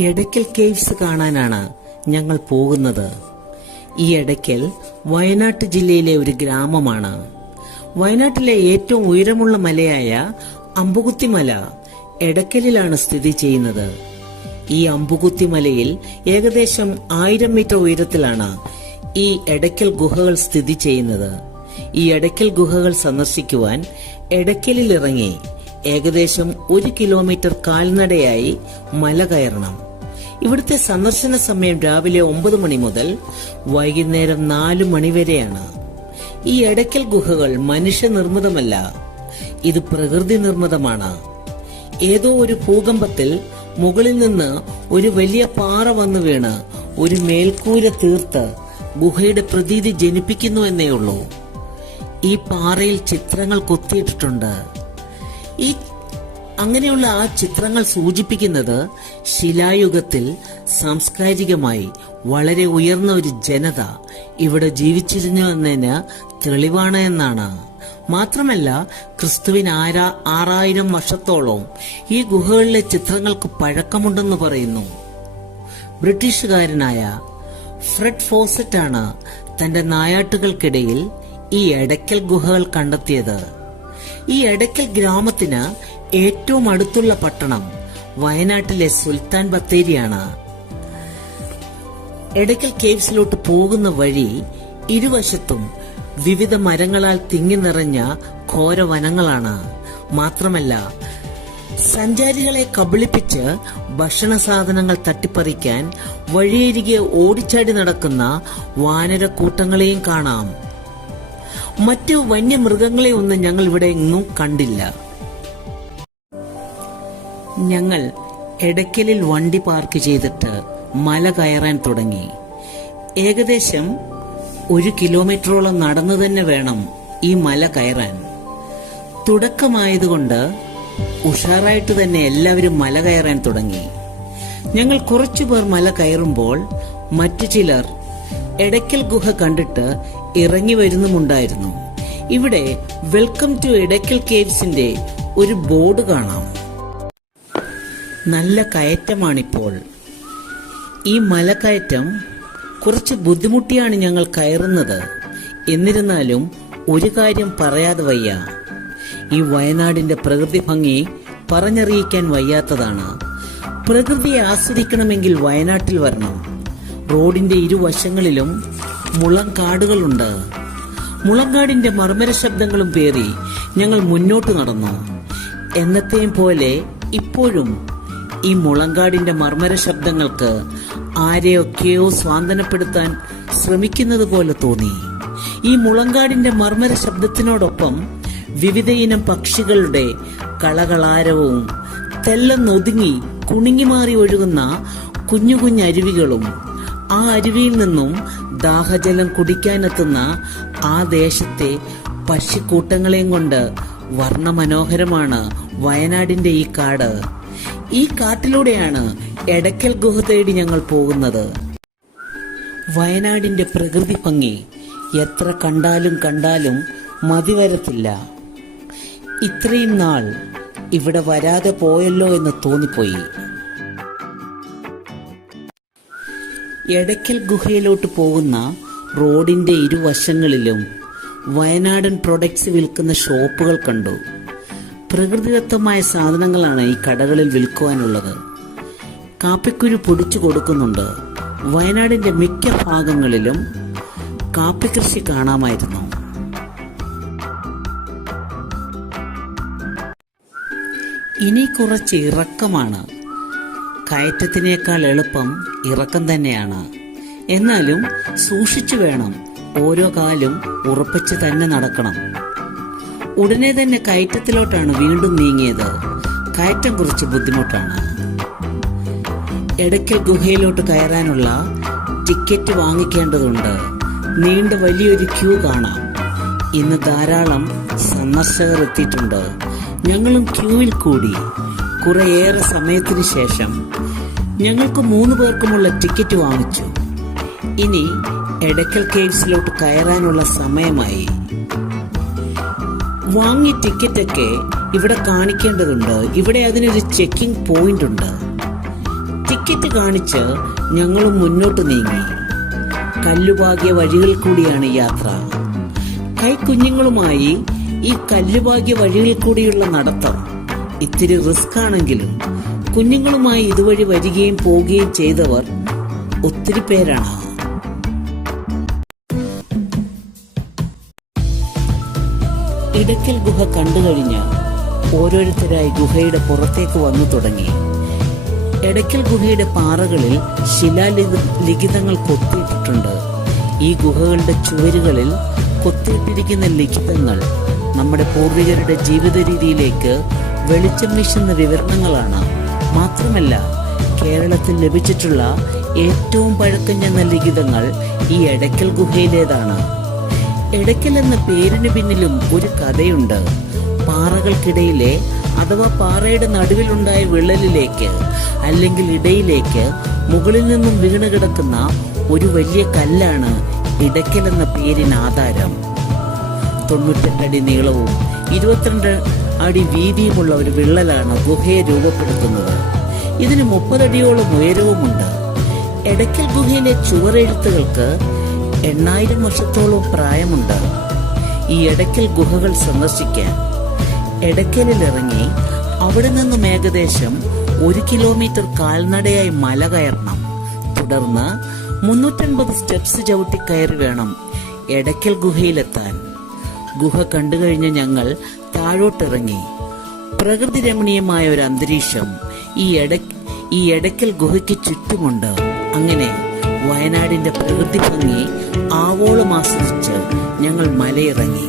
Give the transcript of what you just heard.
Edakkal caves കാണാനാണ് ഞങ്ങൾ പോകുന്നത്. ഈ എടയ്ക്കൽ വയനാട്ട് ജില്ലയിലെ ഒരു ഗ്രാമമാണ്. വയനാട്ടിലെ ഏറ്റവും ഉയരമുള്ള മലയായ അമ്പുകുത്തിമല എടയ്ക്കലിലാണ് സ്ഥിതി ചെയ്യുന്നത്. ഈ അമ്പുകുത്തിമലയിൽ ഏകദേശം 1000 മീറ്റർ ഉയരത്തിലാണ് ഈ എടയ്ക്കൽ ഗുഹകൾ സ്ഥിതി ചെയ്യുന്നത്. ഈ എടയ്ക്കൽ ഗുഹകൾ സന്ദർശിക്കുവാൻ എടയ്ക്കലിൽ ഇറങ്ങി ഏകദേശം 1 കിലോമീറ്റർ കാൽനടയായി മല കയറണം. ഇവിടുത്തെ സന്ദർശന സമയം രാവിലെ 9 മണി മുതൽ വൈകുന്നേരം 4 മണി വരെയാണ്. ഈ എടയ്ക്കൽ ഗുഹകൾ മനുഷ്യനിർമ്മിതമല്ല, ഇത് പ്രകൃതി നിർമ്മിതമാണ്. ഏതോ ഒരു ഭൂകമ്പത്തിൽ മുകളിൽ നിന്ന് ഒരു വലിയ പാറ വന്നു വീണ് ഒരു മേൽക്കൂര തീർത്ത് ഗുഹയുടെ പ്രതീതി ജനിപ്പിക്കുന്നു എന്നേ ഉള്ളൂ. ഈ പാറയിൽ ചിത്രങ്ങൾ കൊത്തിയിട്ടിട്ടുണ്ട്. അങ്ങനെയുള്ള ആ ചിത്രങ്ങൾ സൂചിപ്പിക്കുന്നത് ശിലായുഗത്തിൽ സാംസ്കാരികമായി വളരെ ഉയർന്ന ഒരു ജനത ഇവിടെ ജീവിച്ചിരുന്നു എന്നതിന് തെളിവാണ് എന്നാണ്. മാത്രമല്ല, ക്രിസ്തുവിന് 6000 വർഷത്തോളം ഈ ഗുഹകളിലെ ചിത്രങ്ങൾക്ക് പഴക്കമുണ്ടെന്ന് പറയുന്നു. ബ്രിട്ടീഷുകാരനായ ഫ്രെഡ് ഫോസറ്റ് ആണ് തന്റെ നായാട്ടുകൾക്കിടയിൽ ഈ എടയ്ക്കൽ ഗുഹകൾ കണ്ടെത്തിയത്. ഈ എടയ്ക്കൽ ഗ്രാമത്തിന് ഏറ്റവും അടുത്തുള്ള പട്ടണം വയനാട്ടിലെ സുൽത്താൻ ബത്തേരിയാണ്. എടയ്ക്കൽ കേവ്സിലോട്ട് പോകുന്ന വഴി ഇരുവശത്തും വിവിധ മരങ്ങളാൽ തിങ്ങി നിറഞ്ഞ ഘോരവനങ്ങളാണ്. മാത്രമല്ല, സഞ്ചാരികളെ കബളിപ്പിച്ച് ഭക്ഷണ സാധനങ്ങൾ തട്ടിപ്പറിക്കാൻ വഴിയരികെ ഓടിച്ചാടി നടക്കുന്ന വാനരക്കൂട്ടങ്ങളെയും കാണാം. മറ്റു വന്യമൃഗങ്ങളെ ഒന്നും ഞങ്ങൾ ഇവിടെ എങ്ങും കണ്ടില്ല. ഞങ്ങൾ എടയ്ക്കലിൽ വണ്ടി പാർക്ക് ചെയ്തിട്ട് മല കയറാൻ തുടങ്ങി. ഏകദേശം 1 കിലോമീറ്ററോളം നടന്നു തന്നെ വേണം ഈ മല കയറാൻ. തുടക്കമായതുകൊണ്ട് ഉഷാറായിട്ട് തന്നെ എല്ലാവരും മല കയറാൻ തുടങ്ങി. ഞങ്ങൾ കുറച്ചുപേർ മല കയറുമ്പോൾ മറ്റു ചിലർ എടയ്ക്കൽ ഗുഹ കണ്ടിട്ട് ഇറങ്ങി വരുന്നുമുണ്ടായിരുന്നു. ഇവിടെ വെൽക്കം ടു എടയ്ക്കൽ കേവ്സിന്റെ ഒരു ബോർഡ് കാണാം. നല്ല കയറ്റമാണിപ്പോൾ. ഈ മലക്കയറ്റം കുറച്ച് ബുദ്ധിമുട്ടിയാണ് ഞങ്ങൾ കയറുന്നത്. എന്നിരുന്നാലും ഒരു കാര്യം പറയാതെ വയ്യ, ഈ വയനാടിന്റെ പ്രകൃതി ഭംഗി പറഞ്ഞറിയിക്കാൻ വയ്യാത്തതാണ്. പ്രകൃതിയെ ആസ്വദിക്കണമെങ്കിൽ വയനാട്ടിൽ വരണം. റോഡിന്റെ ഇരുവശങ്ങളിലും മുളങ്കാടുകളുണ്ട്. മുളങ്കാടിന്റെ മർമ്മര ശബ്ദങ്ങളും പേറി ഞങ്ങൾ മുന്നോട്ട് നടന്നു. എന്നത്തെയും പോലെ ഇപ്പോഴും ഈ മുളങ്കാടിന്റെ മർമ്മര ശബ്ദങ്ങൾക്ക് ആരെയൊക്കെയോ സ്വാന്തനപ്പെടുത്താൻ ശ്രമിക്കുന്നത് പോലെ തോന്നി. ഈ മുളങ്കാടിന്റെ മർമ്മര ശബ്ദത്തിനോടൊപ്പം വിവിധ ഇനം പക്ഷികളുടെ കളകളാരവും തെല്ലെന്നൊതുങ്ങി കുണുങ്ങിമാറി ഒഴുകുന്ന കുഞ്ഞു കുഞ്ഞരുവികളും ആ അരുവിയിൽ നിന്നും ദാഹജലം കുടിക്കാനെത്തുന്ന ആ ദേശത്തെ പക്ഷിക്കൂട്ടങ്ങളെയും കൊണ്ട് വർണ്ണമനോഹരമാണ് വയനാടിന്റെ ഈ കാട്. ഈ കാട്ടിലൂടെയാണ് എടയ്ക്കൽ ഗുഹ തേടി ഞങ്ങൾ പോകുന്നത്. വയനാടിന്റെ പ്രകൃതി ഭംഗി എത്ര കണ്ടാലും മതിവരത്തില്ല. ഇത്രയും നാൾ ഇവിടെ വരാതെ പോയല്ലോ എന്ന് തോന്നിപ്പോയി. എടയ്ക്കൽ ഗുഹയിലോട്ട് പോകുന്ന റോഡിന്റെ ഇരുവശങ്ങളിലും വയനാടൻ പ്രൊഡക്ട്സ് വിൽക്കുന്ന ഷോപ്പുകൾ കണ്ടു. പ്രകൃതിദത്തമായ സാധനങ്ങളാണ് ഈ കടകളിൽ വിൽക്കുവാനുള്ളത്. കാപ്പിക്കുരു പൊടിച്ചു കൊടുക്കുന്നുണ്ട്. വയനാടിന്റെ മിക്ക ഭാഗങ്ങളിലും കാപ്പി കൃഷി കാണാമായിരുന്നു. ഇനി കുറച്ച് ഇറക്കമാണ്. കയറ്റത്തിനേക്കാൾ എളുപ്പം ഇറക്കം തന്നെയാണ്. എന്നാലും സൂക്ഷിച്ചു വേണം. ഓരോ കാലും ഉറപ്പിച്ച് തന്നെ നടക്കണം. ഉടനെ തന്നെ കയറ്റത്തിലോട്ടാണ് വീണ്ടും നീങ്ങിയത്. കയറ്റം കുറച്ച് ബുദ്ധിമുട്ടാണ്. എടയ്ക്കൽ ഗുഹയിലോട്ട് കയറാനുള്ള ടിക്കറ്റ് വാങ്ങിക്കേണ്ടതുണ്ട്. നീണ്ട വലിയൊരു ക്യൂ കാണാം. ഇന്ന് ധാരാളം സന്ദർശകർ എത്തിയിട്ടുണ്ട്. ഞങ്ങളും ക്യൂവിൽ കൂടി. കുറേയേറെ സമയത്തിന് ശേഷം ഞങ്ങൾക്ക് 3 പേർക്കുമുള്ള ടിക്കറ്റ് വാങ്ങിച്ചു. ഇനി എടയ്ക്കൽ കേവ്സിലോട്ട് കയറാനുള്ള സമയമായി. വാങ്ങിയ ടിക്കറ്റൊക്കെ ഇവിടെ കാണിക്കേണ്ടതുണ്ട്. ഇവിടെ അതിനൊരു ചെക്കിംഗ് പോയിന്റ് ഉണ്ട്. ടിക്കറ്റ് കാണിച്ച് ഞങ്ങളും മുന്നോട്ട് നീങ്ങി. കല്ലുപാകിയ വഴികളിൽ കൂടിയാണ് യാത്ര. കൈക്കുഞ്ഞുങ്ങളുമായി ഈ കല്ലുപാകിയ വഴികളിൽ കൂടിയുള്ള നടത്തം ഇത്തിരി റിസ്ക് ആണെങ്കിലും കുഞ്ഞുങ്ങളുമായി ഇതുവഴി വരികയും പോവുകയും ചെയ്തവർ ഒത്തിരി പേരാണ്. ഇടയ്ക്കൽ ഗുഹ കണ്ടുകഴിഞ്ഞ് ഓരോരുത്തരായി ഗുഹയുടെ പുറത്തേക്ക് വന്നു തുടങ്ങി. എടയ്ക്കൽ ഗുഹയുടെ പാറകളിൽ ശിലാലിഖിതങ്ങൾ കൊത്തിയിട്ടിട്ടുണ്ട്. ഈ ഗുഹകളുടെ ചുവരുകളിൽ കൊത്തിയിട്ടിരിക്കുന്ന ലിഖിതങ്ങൾ നമ്മുടെ പൂർവികരുടെ ജീവിത രീതിയിലേക്ക് വെളിച്ചം വീശുന്ന വിവരണങ്ങളാണ്. മാത്രമല്ല, കേരളത്തിൽ ലഭിച്ചിട്ടുള്ള ഏറ്റവും പഴക്കം ചെന്ന ലിഖിതങ്ങൾ ഈ എടയ്ക്കൽ ഗുഹയിലേതാണ്. എടയ്ക്കൽ എന്ന പേരിന് പിന്നിലും ഒരു കഥയുണ്ട്. പാറകൾക്കിടയിലെ അഥവാ പാറയുടെ നടുവിലുണ്ടായ വിള്ളലിലേക്ക് അല്ലെങ്കിൽ ഇടയിലേക്ക് മുകളിൽ നിന്നും വീണ് കിടക്കുന്ന ഒരു വലിയ കല്ലാണ് ഇടയ്ക്കൽ എന്ന പേരിന് ആധാരം. 98 അടി നീളവും 22 അടി വീതിയുമുള്ള ഒരു വിള്ളലാണ് ഗുഹയെ രൂപപ്പെടുത്തുന്നത്. ഇതിന് 30 അടിയോളം ഉയരവുമുണ്ട്. എടയ്ക്കൽ ഗുഹയിലെ ചുവരെഴുത്തുകൾക്ക് 8000 വർഷത്തോളം പ്രായമുണ്ട്. ഈ എടയ്ക്കൽ ഗുഹകൾ സന്ദർശിക്കാൻ എടയ്ക്കലിൽ ഇറങ്ങി അവിടെ നിന്നും ഏകദേശം 1 കിലോമീറ്റർ കാൽനടയായി മല കയറണം. തുടർന്ന് 350 സ്റ്റെപ്സ് ചവിട്ടി കയറി വേണം എടയ്ക്കൽ ഗുഹയിലെത്താൻ. ഗുഹ കണ്ടുകഴിഞ്ഞ് ഞങ്ങൾ താഴോട്ടിറങ്ങി. പ്രകൃതി രമണീയമായ ഒരു അന്തരീക്ഷം ഈ എടയ്ക്കൽ ഗുഹയ്ക്ക് ചുറ്റുമുണ്ട്. അങ്ങനെ വയനാടിന്റെ പ്രകൃതി ഭംഗി ആവോളം ആസ്വദിച്ച് ഞങ്ങൾ മലയിറങ്ങി.